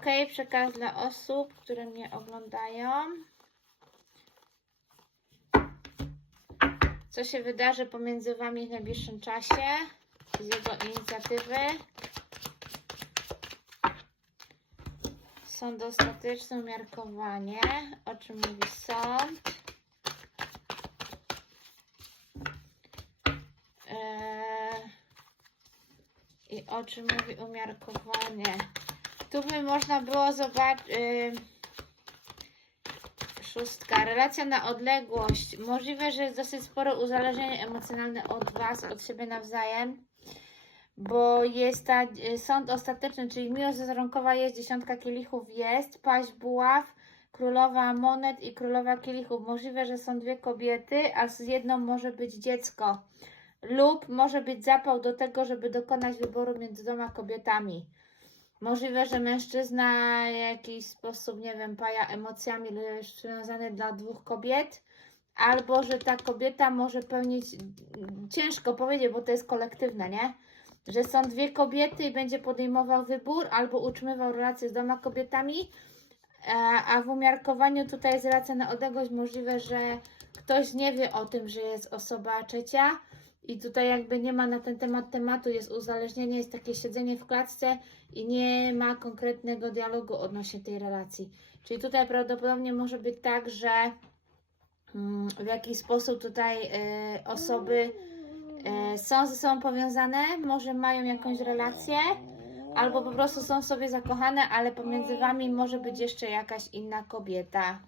Ok, przekaz dla osób, które mnie oglądają. Co się wydarzy pomiędzy Wami w najbliższym czasie z jego inicjatywy? Sąd ostateczny, umiarkowanie. O czym mówi sąd? Eee, I o czym mówi umiarkowanie? Tu by można było zobaczyć. Szóstka. Relacja na odległość. Możliwe, że jest dosyć spore uzależnienie emocjonalne od Was, od siebie nawzajem. Bo jest ta y, sąd ostateczny, czyli miłość zezronkowa jest, dziesiątka kielichów jest, paść buław, królowa monet i królowa kielichów. Możliwe, że są dwie kobiety, a z jedną może być dziecko. Lub może być zapał do tego, żeby dokonać wyboru między dwoma kobietami. Możliwe, że mężczyzna w jakiś sposób, nie wiem, paja emocjami, jest przywiązany dla dwóch kobiet, albo że ta kobieta może pełnić, ciężko powiedzieć, bo to jest kolektywne, nie? Że są dwie kobiety i będzie podejmował wybór, albo utrzymywał relacje z dwoma kobietami, e, a w umiarkowaniu tutaj jest relacja na odległość, możliwe, że ktoś nie wie o tym, że jest osoba trzecia, i tutaj jakby nie ma na ten temat tematu, jest uzależnienie, jest takie siedzenie w klatce i nie ma konkretnego dialogu odnośnie tej relacji. Czyli tutaj prawdopodobnie może być tak, że mm, w jakiś sposób tutaj e, osoby e, są ze sobą powiązane, może mają jakąś relację, albo po prostu są sobie zakochane, ale pomiędzy wami może być jeszcze jakaś inna kobieta.